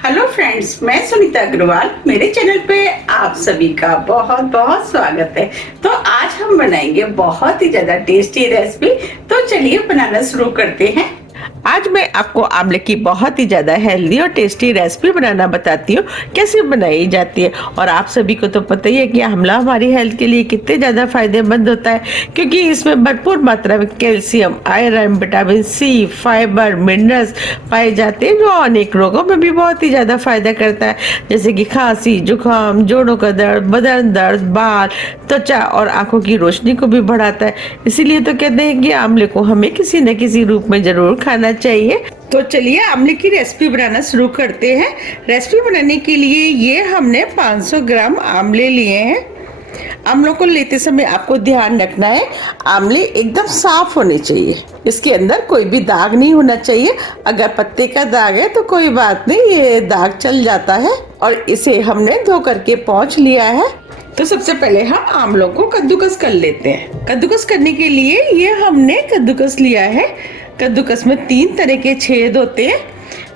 Hello friends, मैं सुनीता अग्रवाल। मेरे channel पे आप सभी का बहुत बहुत स्वागत है। तो आज हम बनाएंगे बहुत ही ज्यादा टेस्टी रेसिपी। तो चलिए बनाना शुरू करते हैं। आज मैं आपको आंवले की बहुत ही ज्यादा हेल्दी और टेस्टी रेसिपी बनाना बताती हूँ, कैसे बनाई जाती है। और आप सभी को तो पता ही है कि आंवला हमारी हेल्थ के लिए कितने ज्यादा फायदेमंद होता है, क्योंकि इसमें भरपूर मात्रा में calcium, iron, vitamin C, fibre, minerals पाए जाते हैं, जो अनेक रोगों में भी बहुत ही ज्यादा फायदा करता है, जैसे कि खांसी, जुकाम, जोड़ों का दर्द, बदन दर्द, बाल, त्वचा और आंखों की रोशनी को भी बढ़ाता है। इसीलिए तो कहते हैं कि आंवले को हमें किसी न किसी रूप में जरूर खाना चाहिए। तो चलिए आंवले की रेसिपी बनाना शुरू करते हैं। रेसिपी बनाने के लिए ये हमने 500 ग्राम आंवले लिए हैं। आंवलों को लेते समय आपको ध्यान रखना है, आंवले एकदम साफ होने चाहिए। इसके अंदर कोई भी दाग नहीं होना चाहिए। अगर पत्ते का दाग है तो कोई बात नहीं, ये दाग चल जाता है। और इसे हमने धो करके पोंछ लिया है। तो सबसे पहले हम आंवलों को कद्दूकस कर लेते हैं। कद्दूकस करने के लिए ये हमने कद्दूकस लिया है। कद्दूकस में 3 तरह के छेद होते हैं।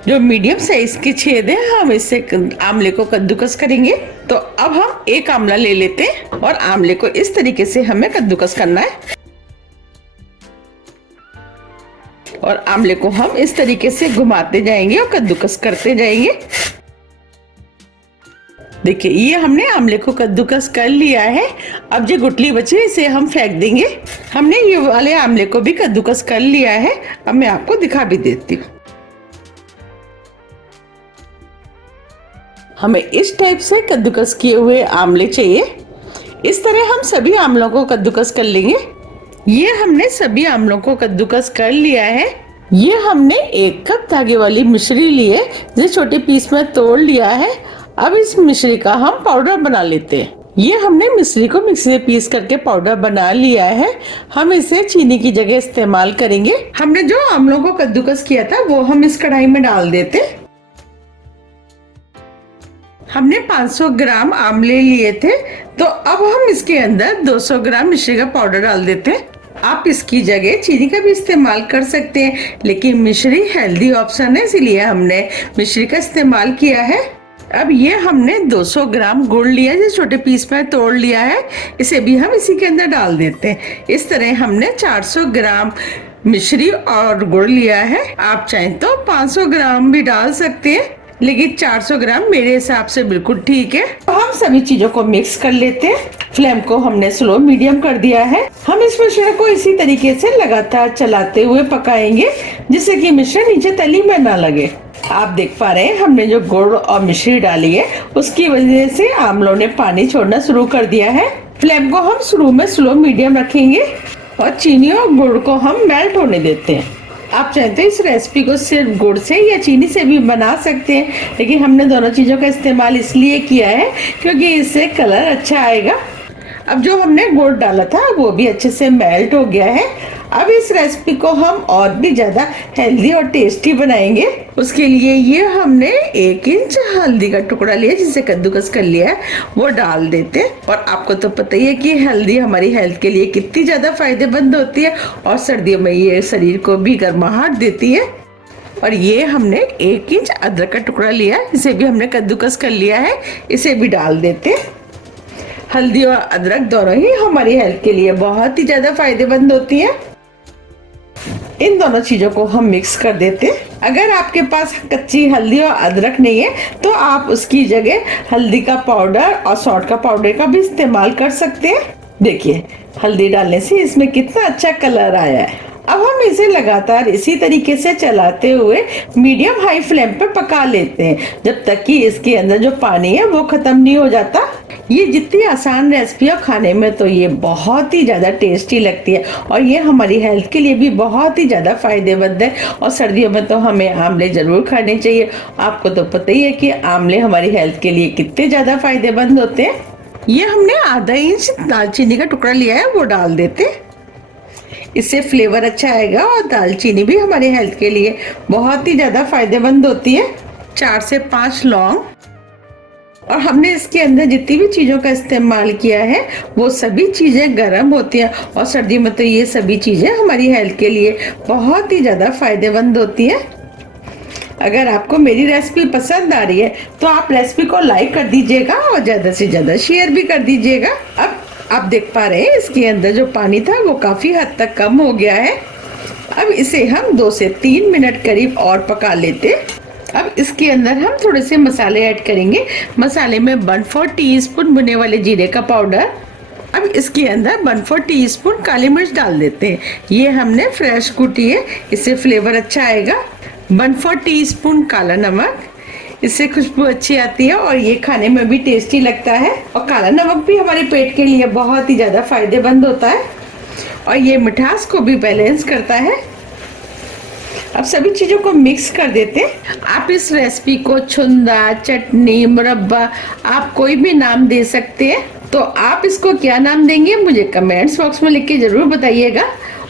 जो मीडियम साइज के छेद है, हम इससे आंवले को कद्दूकस करेंगे। तो अब हम एक आंवला ले लेते हैं और आंवले को इस तरीके से हमें कद्दूकस करना है। और आंवले को हम इस तरीके से घुमाते जाएंगे और कद्दूकस करते जाएंगे। देखिए, ये हमने आंवले को कद्दूकस कर लिया है। अब जो गुठली बची है इसे हम फेंक देंगे। हमने ये वाले आंवले को भी कद्दूकस कर लिया है। अब मैं आपको दिखा भी देती हूँ। हमें इस टाइप से कद्दूकस किए हुए आंवले चाहिए। इस तरह हम सभी आंवलों को कद्दूकस कर लेंगे। ये हमने सभी आंवलों को कद्दूकस कर लिया है। ये हमने 1 कप धागे वाली मिश्री ली है, जिसे छोटे पीस में तोड़ लिया है। अब इस मिश्री का हम पाउडर बना लेते हैं। ये हमने मिश्री को मिक्सी में पीस करके पाउडर बना लिया है। हम इसे चीनी की जगह इस्तेमाल करेंगे। हमने जो आंवलों को कद्दूकस किया था वो हम इस कढ़ाई में डाल देते। हमने 500 ग्राम आंवले लिए थे, तो अब हम इसके अंदर 200 ग्राम मिश्री का पाउडर डाल देते हैं। आप इसकी जगह चीनी का भी इस्तेमाल कर सकते हैं, लेकिन मिश्री हेल्दी ऑप्शन है, इसीलिए हमने मिश्री का इस्तेमाल किया है। अब ये हमने 200 ग्राम गुड़ लिया, जो छोटे पीस में तोड़ लिया है। इसे भी हम इसी के अंदर डाल देते हैं। इस तरह हमने 400 ग्राम मिश्री और गुड़ लिया है। आप चाहें तो 500 ग्राम भी डाल सकते हैं, लेकिन 400 ग्राम मेरे हिसाब से बिल्कुल ठीक है। तो हम सभी चीजों को मिक्स कर लेते हैं। फ्लेम को हमने स्लो मीडियम कर दिया है। हम इस मिश्रण को इसी तरीके से लगातार चलाते हुए पकाएंगे, जिससे कि मिश्रण नीचे तली में ना लगे। आप देख पा रहे हैं, हमने जो गुड़ और मिश्री डाली है उसकी वजह से आंवलों ने पानी छोड़ना शुरू कर दिया है। फ्लेम को हम शुरू में स्लो मीडियम रखेंगे और चीनी और गुड़ को हम मेल्ट होने देते हैं। आप चाहते हैं इस रेसिपी को सिर्फ गुड़ से या चीनी से भी बना सकते हैं, लेकिन हमने दोनों चीजों का इस्तेमाल इसलिए किया है क्योंकि इससे कलर अच्छा आएगा। अब जो हमने गुड़ डाला था वो भी अच्छे से मेल्ट हो गया है। अब इस रेसिपी को हम और भी ज्यादा हेल्दी और टेस्टी बनाएंगे। उसके लिए ये हमने 1 इंच हल्दी का टुकड़ा लिया, जिसे कद्दूकस कर लिया है, वो डाल देते हैं। और आपको तो पता ही है कि हल्दी हमारी हेल्थ के लिए कितनी ज्यादा फायदेमंद होती है, और सर्दियों में ये शरीर को भी गर्माहट देती है। और ये हमने 1 इंच अदरक का टुकड़ा लिया, इसे भी हमने कद्दूकस कर लिया है, इसे भी डाल देते हैं। हल्दी और अदरक दोनों ही हमारी हेल्थ के लिए बहुत ही ज्यादा फायदेमंद होती है। इन दोनों चीजों को हम मिक्स कर देते हैं। अगर आपके पास कच्ची हल्दी और अदरक नहीं है तो आप उसकी जगह हल्दी का पाउडर और सौंठ का पाउडर का भी इस्तेमाल कर सकते हैं। देखिए, हल्दी डालने से इसमें कितना अच्छा कलर आया है। अब हम इसे लगातार इसी तरीके से चलाते हुए मीडियम हाई फ्लेम पे पका लेते हैं, जब तक कि इसके अंदर जो पानी है वो खत्म नहीं हो जाता। ये जितनी आसान रेसिपी है, खाने में तो ये बहुत ही ज्यादा टेस्टी लगती है, और ये हमारी हेल्थ के लिए भी बहुत ही ज्यादा फायदेमंद है। और सर्दियों में तो हमें आंवले जरूर खाने चाहिए। आपको तो पता ही है कि आंवले हमारी हेल्थ के लिए कितने ज्यादा फायदेमंद होते हैं। ये हमने आधा इंच दालचीनी का टुकड़ा लिया है, वो डाल देते हैं। इससे फ्लेवर अच्छा आएगा, और दालचीनी भी हमारी हेल्थ के लिए बहुत ही ज्यादा फायदेमंद होती है। 4 से 5 लौंग, और हमने इसके अंदर जितनी भी चीजों का इस्तेमाल किया है वो सभी चीजें गर्म होती हैं, और सर्दी में तो ये सभी चीजें हमारी हेल्थ के लिए बहुत ही ज्यादा फायदेमंद होती हैं। अगर आपको मेरी रेसिपी पसंद आ रही है तो आप रेसिपी को लाइक कर दीजिएगा और ज़्यादा से ज़्यादा शेयर भी कर दीजिएगा। अब आप देख पा रहे हैं इसके अंदर जो पानी था वो काफ़ी हद तक कम हो गया है। अब इसे हम 2 से 3 मिनट करीब और पका लेते। अब इसके अंदर हम थोड़े से मसाले ऐड करेंगे। मसाले में 1/4 टीस्पून भुने वाले जीरे का पाउडर। अब इसके अंदर 1/4 टीस्पून काली मिर्च डाल देते हैं। ये हमने फ्रेश कूटी है, इससे फ्लेवर अच्छा आएगा। 1/4 टीस्पून काला नमक, इससे खुशबू अच्छी आती है और ये खाने में भी टेस्टी लगता है। और काला नमक भी हमारे पेट के लिए बहुत ही ज़्यादा फायदेमंद होता है और ये मिठास को भी बैलेंस करता है। अब सभी चीज़ों को मिक्स कर देते हैं। आप इस रेसिपी को छुंदा, चटनी, मुरब्बा, आप कोई भी नाम दे सकते हैं। तो आप इसको क्या नाम देंगे मुझे कमेंट्स बॉक्स में लिख के ज़रूर बताइएगा।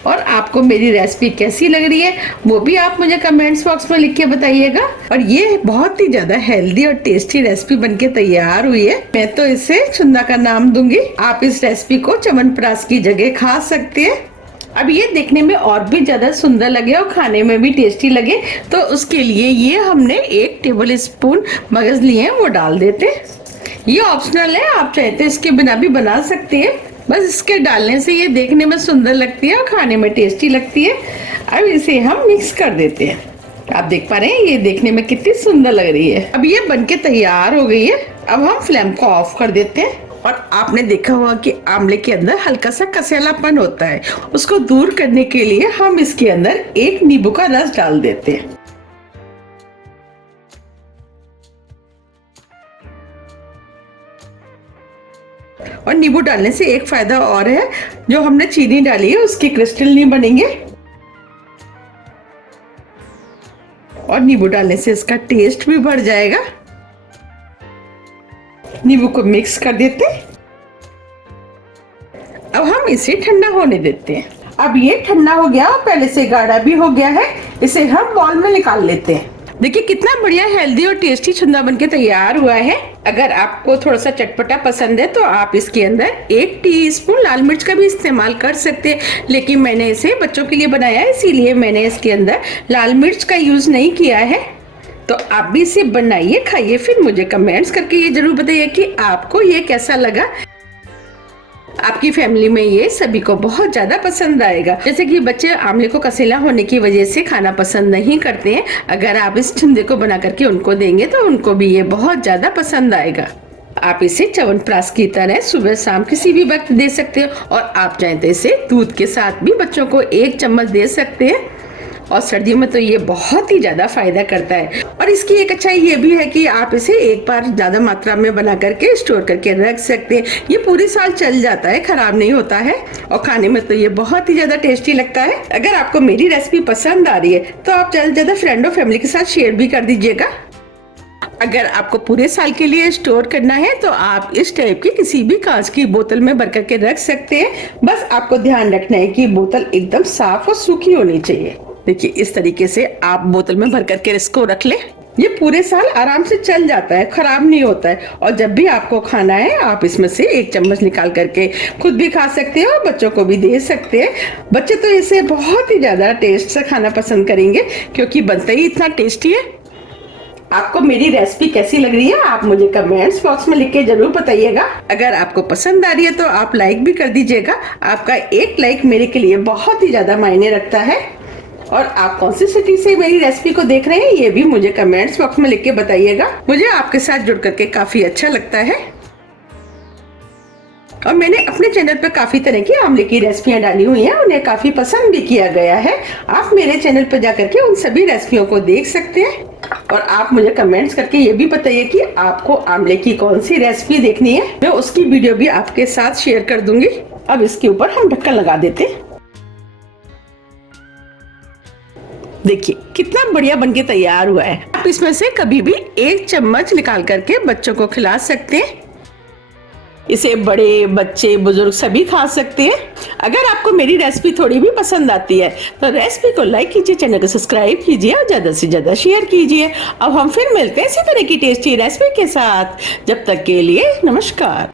और आपको मेरी रेसिपी कैसी लग रही है वो भी आप मुझे कमेंट्स बॉक्स में लिख के बताइएगा। और ये बहुत ही ज़्यादा हेल्दी और टेस्टी रेसिपी बनके तैयार हुई है। मैं तो इसे छुंदा का नाम दूंगी। आप इस रेसिपी को च्यवनप्राश की जगह खा सकते हैं। अब ये देखने में और भी ज़्यादा सुंदर लगे और खाने में भी टेस्टी लगे तो उसके लिए ये हमने 1 टेबल स्पून मगज लिए हैं वो डाल देते। ये ऑप्शनल है, आप चाहते हैं इसके बिना भी बना सकते हैं। बस इसके डालने से ये देखने में सुंदर लगती है और खाने में टेस्टी लगती है। अब इसे हम मिक्स कर देते हैं। आप देख पा रहे हैं ये देखने में कितनी सुंदर लग रही है। अब ये बनके तैयार हो गई है। अब हम फ्लेम को ऑफ कर देते हैं। और आपने देखा होगा कि आंवले के अंदर हल्का सा कसेलापन होता है, उसको दूर करने के लिए हम इसके अंदर 1 नींबू का रस डाल देते हैं। और नींबू डालने से एक फायदा और है, जो हमने चीनी डाली है उसके क्रिस्टल नहीं बनेंगे और नींबू डालने से इसका टेस्ट भी बढ़ जाएगा। नींबू को मिक्स कर देते हैं। अब हम इसे ठंडा होने देते हैं। अब ये ठंडा हो गया, पहले से गाढ़ा भी हो गया है। इसे हम बाउल में निकाल लेते हैं। देखिए कितना बढ़िया हेल्दी और टेस्टी छुंदा बनके तैयार हुआ है। अगर आपको थोड़ा सा चटपटा पसंद है तो आप इसके अंदर 1 टीस्पून लाल मिर्च का भी इस्तेमाल कर सकते हैं, लेकिन मैंने इसे बच्चों के लिए बनाया है इसीलिए मैंने इसके अंदर लाल मिर्च का यूज नहीं किया है। तो आप भी इसे बनाइए, खाइए, फिर मुझे कमेंट्स करके ये जरूर बताइए कि आपको ये कैसा लगा। आपकी फैमिली में ये सभी को बहुत ज्यादा पसंद आएगा। जैसे कि बच्चे आंवले को कसेला होने की वजह से खाना पसंद नहीं करते हैं, अगर आप इस छुंदे को बना करके उनको देंगे तो उनको भी ये बहुत ज्यादा पसंद आएगा। आप इसे च्यवनप्राश की तरह सुबह शाम किसी भी वक्त दे सकते हो और आप चाहें तो इसे दूध के साथ भी बच्चों को 1 चम्मच दे सकते हैं। और सर्दियों में तो ये बहुत ही ज्यादा फायदा करता है। और इसकी एक अच्छाई ये भी है कि आप इसे एक बार ज्यादा मात्रा में बना करके स्टोर करके रख सकते हैं। ये पूरे साल चल जाता है, खराब नहीं होता है और खाने में तो ये बहुत ही ज्यादा टेस्टी लगता है। अगर आपको मेरी रेसिपी पसंद आ रही है तो आप ज्यादा से ज्यादा फ्रेंड और फैमिली के साथ शेयर भी कर दीजिएगा। अगर आपको पूरे साल के लिए स्टोर करना है तो आप इस टाइप की किसी भी कांच की बोतल में भर करके रख सकते हैं। बस आपको ध्यान रखना है कि बोतल एकदम साफ और सूखी होनी चाहिए। देखिए इस तरीके से आप बोतल में भर करके इसको रख ले। ये पूरे साल आराम से चल जाता है, खराब नहीं होता है। और जब भी आपको खाना है आप इसमें से 1 चम्मच निकाल करके खुद भी खा सकते हो और बच्चों को भी दे सकते हैं। बच्चे तो इसे बहुत ही ज्यादा टेस्ट से खाना पसंद करेंगे क्योंकि बनता ही इतना टेस्टी है। आपको मेरी रेसिपी कैसी लग रही है आप मुझे कमेंट्स बॉक्स में लिख के जरूर बताइएगा। अगर आपको पसंद आ रही है तो आप लाइक भी कर दीजिएगा। आपका एक लाइक मेरे के लिए बहुत ही ज्यादा मायने रखता है। और आप कौन सी सिटी से मेरी रेसिपी को देख रहे हैं ये भी मुझे कमेंट्स बॉक्स में लिख के बताइएगा। मुझे आपके साथ जुड़ करके काफी अच्छा लगता है। और मैंने अपने चैनल पर काफी तरह की आंवले की रेसिपियां डाली हुई हैं, उन्हें काफी पसंद भी किया गया है। आप मेरे चैनल पर जाकर के उन सभी रेसिपियों को देख सकते हैं। और आप मुझे कमेंट्स करके ये भी बताइए कि आपको आंवले की कौन सी रेसिपी देखनी है, मैं उसकी वीडियो भी आपके साथ शेयर कर दूंगी। अब इसके ऊपर हम ढक्कन लगा देते हैं। देखिए कितना बढ़िया बनके तैयार हुआ है। आप इसमें से कभी भी 1 चम्मच निकाल करके बच्चों को खिला सकते हैं। इसे बड़े बच्चे बुजुर्ग सभी खा सकते हैं। अगर आपको मेरी रेसिपी थोड़ी भी पसंद आती है तो रेसिपी को लाइक कीजिए, चैनल को सब्सक्राइब कीजिए और ज्यादा से ज्यादा शेयर कीजिए। अब हम फिर मिलते हैं इसी तरह की टेस्टी रेसिपी के साथ। जब तक के लिए नमस्कार।